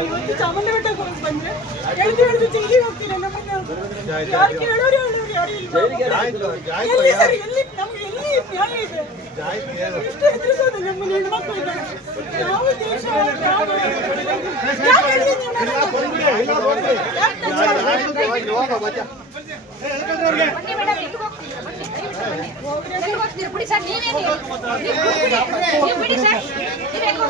ಹೋಗ್ತೀರಿ ಬಿಡಿ ಸರ್ ನೀವೇನು ಬಿಡಿ ಸರ್ ನೀವೇನು